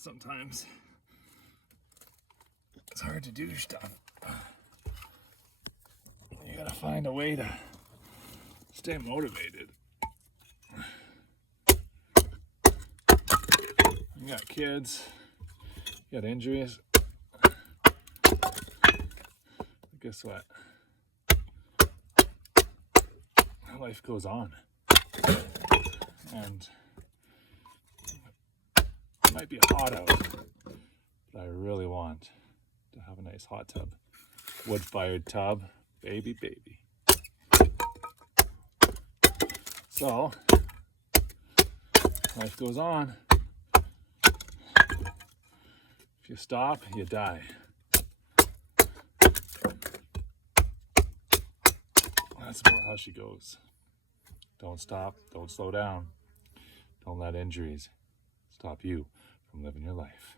sometimes it's hard to do stuff. You gotta find a way to stay motivated. You got kids, you got injuries. Guess what? Life goes on. And it might be hot out, but I really want to have a nice hot tub. Wood-fired tub, baby. So, life goes on. If you stop, you die. That's about how she goes. Don't stop, don't slow down. Don't let injuries stop you from living your life.